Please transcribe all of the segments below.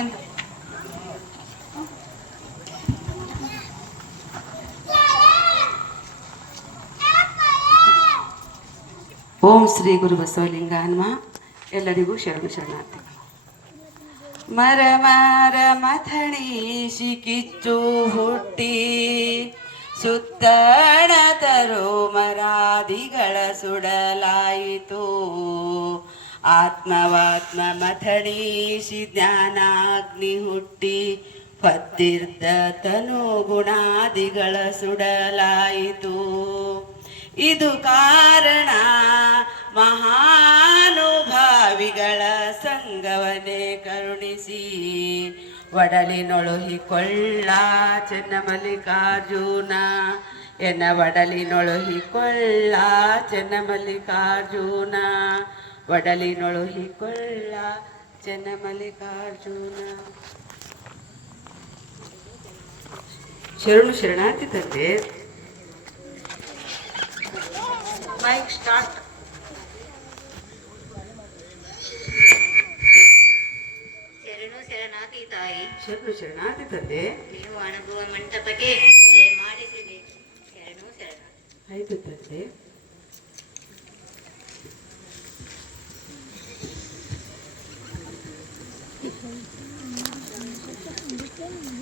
ಎಂದು. ಓಂ ಶ್ರೀ ಗುರು ಬಸವಲಿಂಗ ಹನುಮ. ಎಲ್ಲರಿಗೂ ಶರಣು ಶರಣಾರ್ಥಿ. ಮರ ಮರ ಮಥಣೀಶಿ ಕಿಚ್ಚು ಹುಟ್ಟಿ ಸುತ್ತಣ ತರೋ ಮರಾದಿಗಳ ಸುಡಲಾಯಿತು. ಆತ್ಮವಾತ್ಮ ಮಥಣೀಶಿ ಜ್ಞಾನಾಗ್ನಿ ಹುಟ್ಟಿ ಪತ್ತಿರ್ದ ತನು ಗುಣಾದಿಗಳ ಸುಡಲಾಯಿತು. ಇದು ಕಾರಣ ಮಹಾನುಭಾವಿಗಳ ಸಂಗವನ್ನೇ ಕರುಣಿಸಿ ಒಡಲಿನೊಳುಹಿಕೊಳ್ಳ ಚೆನ್ನಮಲ್ಲಿಕಾರ್ಜುನ. ಎನ್ನ ಒಡಲಿನೊಳುಹಿಕೊಳ್ಳ ಚೆನ್ನಮಲ್ಲಿಕಾರ್ಜುನ. ಒಡಲಿನೊಳುಹಿಕೊಳ್ಳ ಚೆನ್ನಮಲ್ಲಿಕಾರ್ಜುನ. ಶರಣು ಶರಣಾರ್ಥಿ ತಂದೆ. Mike start. ಶರಣು ಶರಣಾರ್ಥಿ ತಾಯಿ. ಶರಣು ಶರಣಾರ್ಥಿ ತಂದೆ. ನೀವು ಅನುಭವ ಮಂಟಪಕ್ಕೆ ಮಾಡಿಸಬೇಕು. ಶರಣು ಶರಣಾರ್ಥಿ. ಆಯ್ತು ತಂದೆ.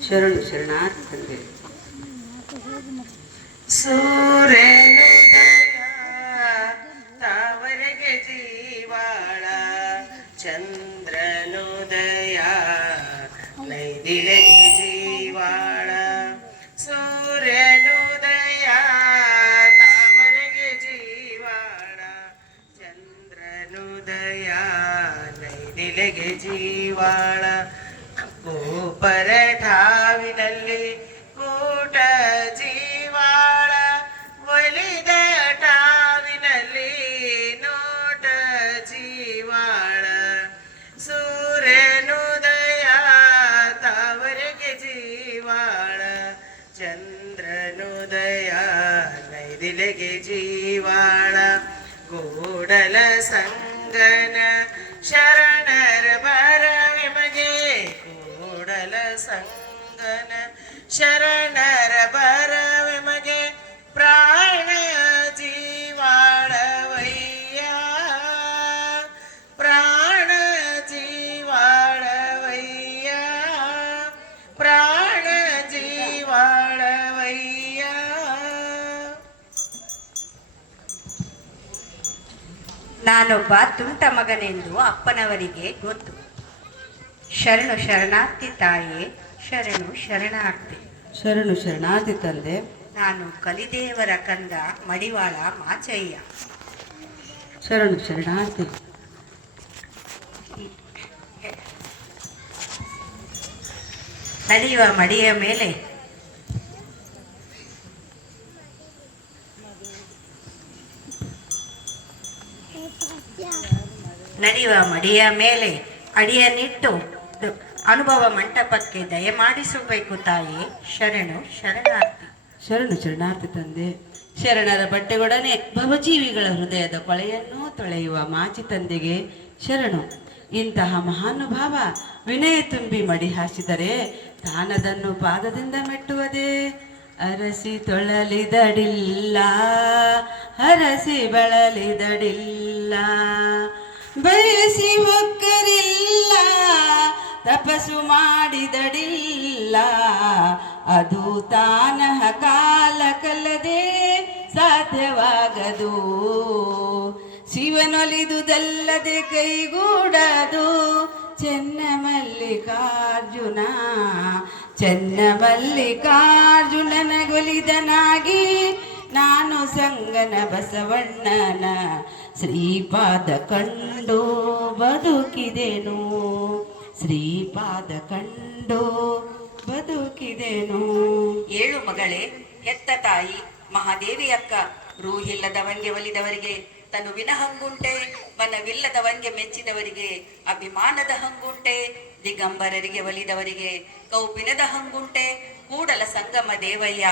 ಶರಣು ಶರಣಾರ್ಥಿ ತಂದೆ. ಸೂರ್ಯನುದಯ ತಾವರೆಗೆ ಜೀವಾಳ, ಚಂದ್ರನುದಯ ನೈದಿಲೆಗೆ ಜೀವಾಳ. ಸೂರ್ಯನುದಯ ತಾವರೆಗೆ ಜೀವಾಳ, ಚಂದ್ರನುದಯ ನೈದಿಲೆಗೆ ಜೀವಾಳ. ಗೋಪರ ಠಾವಿನಲ್ಲಿ ಕೂಟ ಜೀವಾಳ, ಒಲಿದ ಠಾವಿನಲ್ಲಿ ನೋಟ ಜೀವಾಳ. ಸೂರ್ಯನುದಯ ತಾವರೆಗೆ ಜೀವಾಳ, ಚಂದ್ರನುದಯ ನೈದಿಲೆಗೆ ಜೀವಾಳ. ಕೂಡಲ ಸಂಗನ ಶರಣರ ಬರವಿಮಗೆ, ಕೂಡಲ ಸಂಗನ ಶರಣರ ಬರವಿಮಗೆ. ಪ್ರಾಣ ಜೀವಾಳವಯ್ಯ, ಪ್ರಾಣ ಜೀವಾಳವಯ್ಯ, ಪ್ರಾಣ ಜೀವಾಳವಯ್ಯ. ನಾನೊಬ್ಬ ತುಂಟ ಮಗನೆಂದು ಅಪ್ಪನವರಿಗೆ ಗೊತ್ತು. ಶರಣು ಶರಣಾರ್ಥಿ ತಾಯೇ. ಶರಣು ಶರಣಾರ್ಥಿ. ಶರಣು ಶರಣಾರ್ಥಿ ತಂದೆ. ನಾನು ಕಲಿದೇವರ ಕಂದ ಮಡಿವಾಳ ಮಾಚಯ್ಯ. ಶರಣು ಶರಣಾರ್ಥಿ. ನಡೆಯುವ ಮಡಿಯ ಮೇಲೆ ನಡೆಯುವ ಮಡಿಯ ಮೇಲೆ ಅಡಿಯನ್ನಿಟ್ಟು ಅನುಭವ ಮಂಟಪಕ್ಕೆ ದಯಮಾಡಿಸಬೇಕು ತಾಯಿ. ಶರಣು ಶರಣಾರ್ಥಿ. ಶರಣು ಶರಣಾರ್ಥಿ ತಂದೆ. ಶರಣರ ಬಟ್ಟೆಗೊಡನೆ ಭವಜೀವಿಗಳ ಹೃದಯದ ಕೊಳೆಯನ್ನೂ ತೊಳೆಯುವ ಮಾಚಿ ತಂದೆಗೆ ಶರಣು. ಇಂತಹ ಮಹಾನುಭಾವ ವಿನಯ ತುಂಬಿ ಮಡಿ ಹಾಸಿದರೆ ತಾನದನ್ನು ಪಾದದಿಂದ ಮೆಟ್ಟುವುದೇ. ಅರಸಿ ತೊಳಲಿದಡಿಲ್ಲ, ಹರಸಿ ಬಳಲಿದಡಿಲ್ಲ, ಬಯಸಿ ಹೊಕ್ಕರಿಲ್ಲ, ತಪಸ್ಸು ಮಾಡಿದಡಿಲ್ಲ. ಅದು ತಾನಹ ಕಾಲಕಲ್ಲದೆ ಸಾಧ್ಯವಾಗದು. ಶಿವನೊಲಿದುದಲ್ಲದೆ ಕೈಗೂಡದು. ಚೆನ್ನಮಲ್ಲಿಕಾರ್ಜುನ, ಚೆನ್ನಮಲ್ಲಿಕಾರ್ಜುನನಗೊಲಿದನಾಗಿ ನಾನು ಸಂಗನ ಬಸವಣ್ಣನ ಶ್ರೀಪಾದ ಕಂಡು ಬದುಕಿದೆನು. ಶ್ರೀಪಾದ ಕಂಡು ಬದುಕಿದೆನು. ಏಳು ಮಗಳೇ, ಹೆತ್ತ ತಾಯಿ ಮಹಾದೇವಿ ಅಕ್ಕ. ರೂಹಿಲ್ಲದವನ್ಗೆ ಒಲಿದವರಿಗೆ ತನುವಿನ ಹಂಗುಂಟೆ, ಮನವಿಲ್ಲದವನ್ಗೆ ಮೆಚ್ಚಿದವರಿಗೆ ಅಭಿಮಾನದ ಹಂಗುಂಟೆ. ದಿಗಂಬರರಿಗೆ ಒಲಿದವರಿಗೆ ಕೌಪಿನದ ಹಂಗುಂಟೆ. ಕೂಡಲ ಸಂಗಮ ದೇವಯ್ಯ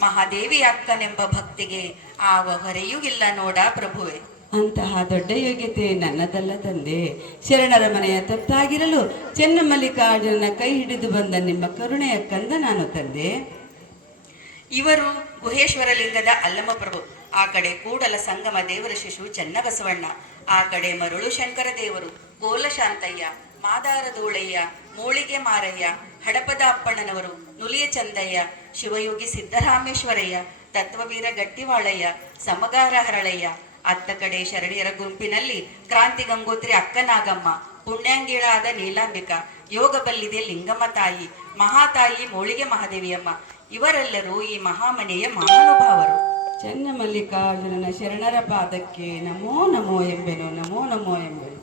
ಮಹಾದೇವಿ ಅಕ್ಕನೆಂಬ ಭಕ್ತಿಗೆ ಆವ ಹೊರೆಯೂ ಇಲ್ಲ ನೋಡ ಪ್ರಭುವೆ. ಅಂತಹ ದೊಡ್ಡ ಯೋಗ್ಯತೆ ನನ್ನದಲ್ಲ ತಂದೆ. ಶರಣರ ಮನೆಯ ತೊತ್ತಾಗಿರಲು ಚೆನ್ನಮಲ್ಲಿಕಾರ್ಜುನನ ಕೈ ಹಿಡಿದು ಬಂದ ನಿಮ್ಮ ಕರುಣೆಯ ಕಂದ ನಾನು ತಂದೆ. ಇವರು ಗುಹೇಶ್ವರ ಲಿಂಗದ ಅಲ್ಲಮಪ್ರಭು, ಆ ಕಡೆ ಕೂಡಲ ಸಂಗಮ ದೇವರ ಶಿಶು ಚನ್ನಬಸವಣ್ಣ, ಆ ಕಡೆ ಮರುಳು ಶಂಕರ ದೇವರು, ಗೋಲಶಾಂತಯ್ಯ, ಮಾದಾರ ಧೂಳಯ್ಯ, ಮೂಳಿಗೆ ಮಾರಯ್ಯ, ಹಡಪದ ಅಪ್ಪಣ್ಣನವರು, ನುಲಿಯ ಚಂದಯ್ಯ, ಶಿವಯೋಗಿ ಸಿದ್ದರಾಮೇಶ್ವರಯ್ಯ, ತತ್ವವೀರ ಗಟ್ಟಿವಾಳಯ್ಯ, ಸಮಗಾರ ಹರಳಯ್ಯ. ಅತ್ತ ಕಡೆ ಶರಣಿಯರ ಗುಂಪಿನಲ್ಲಿ ಕ್ರಾಂತಿ ಗಂಗೋತ್ರಿ ಅಕ್ಕನಾಗಮ್ಮ, ಪುಣ್ಯಾಂಗಿಳಾದ ನೀಲಾಂಬಿಕಾ, ಯೋಗ ಬಲ್ಲಿದೆ ಲಿಂಗಮ್ಮ ತಾಯಿ, ಮಹಾತಾಯಿ ಮೋಳಿಗೆ ಮಹಾದೇವಿಯಮ್ಮ. ಇವರೆಲ್ಲರೂ ಈ ಮಹಾಮನೆಯ ಮಹಾನುಭಾವರು. ಚೆನ್ನಮಲ್ಲಿಕಾರ್ಜುನನ ಶರಣರ ಪಾದಕ್ಕೆ ನಮೋ ನಮೋ ಎಂಬೆನು, ನಮೋ ನಮೋ ಎಂಬೆನು.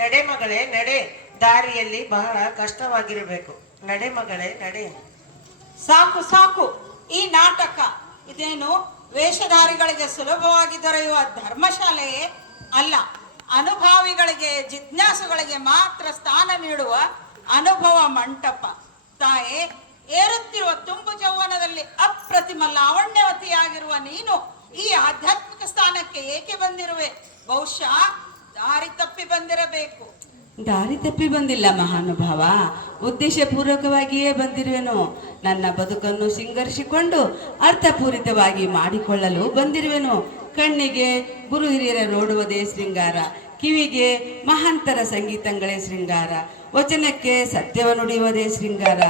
ನಡೆ ಮಗಳೇ ನಡೆ, ದಾರಿಯಲ್ಲಿ ಬಹಳ ಕಷ್ಟವಾಗಿರಬೇಕು. ನಡೆ ಮಗಳೇ ನಡೆ. ಸಾಕು ಸಾಕು ಈ ನಾಟಕ. ಇದೇನು ವೇಷಧಾರಿಗಳಿಗೆ ಸುಲಭವಾಗಿ ದೊರೆಯುವ ಧರ್ಮಶಾಲೆಯೇ ಅಲ್ಲ, ಅನುಭಾವಿಗಳಿಗೆ ಜಿಜ್ಞಾಸುಗಳಿಗೆ ಮಾತ್ರ ಸ್ಥಾನ ನೀಡುವ ಅನುಭವ ಮಂಟಪ. ತಾಯೇ, ಏರುತ್ತಿರುವ ತುಂಬು ಯೌವನದಲ್ಲಿ ಅಪ್ರತಿಮ ಲಾವಣ್ಯವತಿಯಾಗಿರುವ ನೀನು ಈ ಆಧ್ಯಾತ್ಮಿಕ ಸ್ಥಾನಕ್ಕೆ ಏಕೆ ಬಂದಿರುವೆ? ಬಹುಶಃ ದಾರಿ ತಪ್ಪಿ ಬಂದಿರಬೇಕು. ದಾರಿ ತಪ್ಪಿ ಬಂದಿಲ್ಲ ಮಹಾನುಭಾವ, ಉದ್ದೇಶಪೂರ್ವಕವಾಗಿಯೇ ಬಂದಿರುವೆನು. ನನ್ನ ಬದುಕನ್ನು ಸಿಂಗರಿಸಿಕೊಂಡು ಅರ್ಥಪೂರಿತವಾಗಿ ಮಾಡಿಕೊಳ್ಳಲು ಬಂದಿರುವೆನು. ಕಣ್ಣಿಗೆ ಗುರು ಹಿರಿಯರ ನೋಡುವುದೇ ಶೃಂಗಾರ, ಕಿವಿಗೆ ಮಹಾಂತರ ಸಂಗೀತಗಳೇ ಶೃಂಗಾರ, ವಚನಕ್ಕೆ ಸತ್ಯವ ನುಡಿಯುವುದೇ ಶೃಂಗಾರ,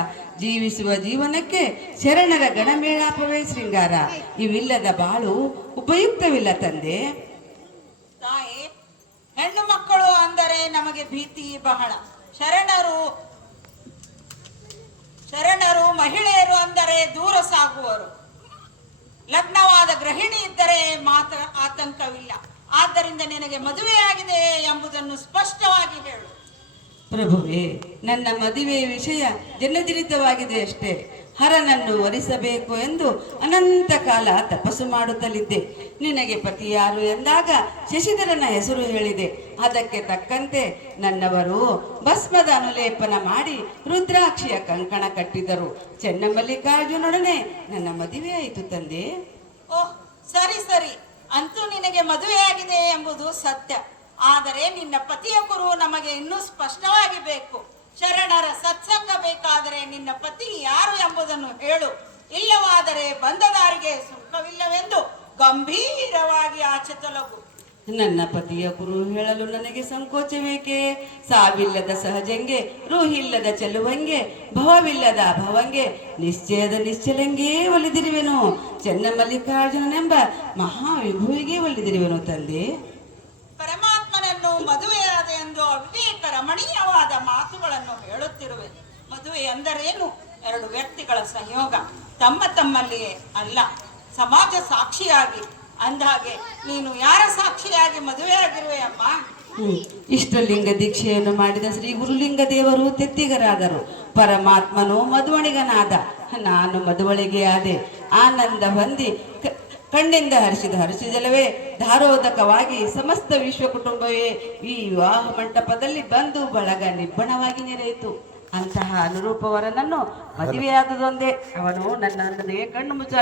ಜೀವಿಸುವ ಜೀವನಕ್ಕೆ ಶರಣರ ಗಣಮೇಳಾಪವೇ ಶೃಂಗಾರ. ಇವಿಲ್ಲದ ಬಾಳು ಉಪಯುಕ್ತವಿಲ್ಲ ತಂದೆ. ತಾಯಿ, ಹೆಣ್ಣು ಮಕ್ಕಳು ಅಂದರೆ ನಮಗೆ ಭೀತಿ ಬಹಳ. ಶರಣರು ಮಹಿಳೆಯರು ಅಂದರೆ ದೂರ ಸಾಗುವರು. ಲಗ್ನವಾದ ಗೃಹಿಣಿ ಇದ್ದರೆ ಮಾತ್ರ ಆತಂಕವಿಲ್ಲ. ಆದ್ದರಿಂದ ನಿನಗೆ ಮದುವೆಯಾಗಿದೆ ಎಂಬುದನ್ನು ಸ್ಪಷ್ಟವಾಗಿ ಹೇಳು. ಪ್ರಭುವೇ, ನನ್ನ ಮದುವೆಯ ವಿಷಯ ಜನಜನಿತವಾಗಿದೆ ಅಷ್ಟೇ. ಹರನನ್ನು ವರಿಸಬೇಕು ಎಂದು ಅನಂತ ಕಾಲ ತಪಸ್ಸು ಮಾಡುತ್ತಲಿದ್ದೆ. ನಿನಗೆ ಪತಿ ಯಾರು ಎಂದಾಗ ಶಶಿಧರನ ಹೆಸರು ಹೇಳಿದೆ. ಅದಕ್ಕೆ ತಕ್ಕಂತೆ ನನ್ನವರು ಭಸ್ಮದ ಅನುಲೇಪನ ಮಾಡಿ ರುದ್ರಾಕ್ಷಿಯ ಕಂಕಣ ಕಟ್ಟಿದರು. ಚೆನ್ನಮಲ್ಲಿಕಾರ್ಜುನೊಡನೆ ನನ್ನ ಮದುವೆ ಆಯಿತು ತಂದೆ. ಓಹ್, ಸರಿ ಸರಿ, ಅಂತೂ ನಿನಗೆ ಮದುವೆಯಾಗಿದೆ ಎಂಬುದು ಸತ್ಯ. ಆದರೆ ನಿನ್ನ ಪತಿಯ ಕುರು ನಮಗೆ ಇನ್ನೂ ಸ್ಪಷ್ಟವಾಗಿ ಬೇಕು. ಶರಣರ ಸತ್ಸಂಗ ಬೇಕಾದರೆ ನಿನ್ನ ಪತಿ ಯಾರು ಎಂಬುದನ್ನು ಹೇಳು. ಇಲ್ಲವಾದರೆ ಬಂದ ದಾರಿಗೆ ಸುಖವಿಲ್ಲವೆಂದು ಗಂಭೀರವಾಗಿ ಆಚೆ ತೊಲಗು. ನನ್ನ ಪತಿಯ ಗುರು ಹೇಳಲು ನನಗೆ ಸಂಕೋಚವೇಕೆ? ಸಾವಿಲ್ಲದ ಸಹಜಂಗೆ, ರೂಹಿಲ್ಲದ ಚೆಲುವಂಗೆ, ಭವವಿಲ್ಲದ ಅಭವಂಗೆ, ನಿಶ್ಚಯದ ನಿಶ್ಚಲಂಗೇ ಒಲಿದಿರುವೆನು. ಚೆನ್ನಮಲ್ಲಿಕಾರ್ಜುನನೆಂಬ ಮಹಾವಿಭುವಿಗೆ ಒಲಿದಿರುವೆನು ತಂದೆ. ಪರಮಾತ್ಮನನ್ನು ಮದುವೆಯಾದ ಎಂದು ಅವಿವೇಕ ರಮಣೀಯವಾದ ಮಾತುಗಳನ್ನು ಹೇಳುತ್ತಿರುವೆ. ಮದುವೆ ಎಂದರೇನು? ಎರಡು ವ್ಯಕ್ತಿಗಳ ಸಂಯೋಗ, ತಮ್ಮಲ್ಲಿಯೇ ಅಲ್ಲ, ಸಮಾಜ ಸಾಕ್ಷಿಯಾಗಿ. ಅಂದಹಾಗೆ ನೀನು ಯಾರ ಸಾಕ್ಷಿಯಾಗಿ ಮದುವೆಯಾಗಿರುವೆ ಅಮ್ಮ? ಇಷ್ಟಲಿಂಗ ದೀಕ್ಷೆಯನ್ನು ಮಾಡಿದ ಶ್ರೀ ಗುರುಲಿಂಗ ದೇವರು ತೆತ್ತಿಗರಾದರು. ಪರಮಾತ್ಮನು ಮದುವಣಿಗನಾದ. ನಾನು ಮದುವಳಿಗೆ ಆದೆ. ಆನಂದ ಹೊಂದಿ ಕಣ್ಣಿಂದ ಹರಿಸಿದಲವೇ ಧಾರೋದಕವಾಗಿ ಸಮಸ್ತ ವಿಶ್ವ ಕುಟುಂಬವೇ ಈ ವಿವಾಹ ಮಂಟಪದಲ್ಲಿ ಬಂದು ಬಳಗ ನಿಬ್ಬಣವಾಗಿ ನೆರೆಯಿತು. ಅಂತಹ ಅನುರೂಪವರನನ್ನು ಮದುವೆಯಾದುದೊಂದೇ. ಅವನು ನನ್ನನ್ನೇ ಕಣ್ಣು ಮುಚ್ಚ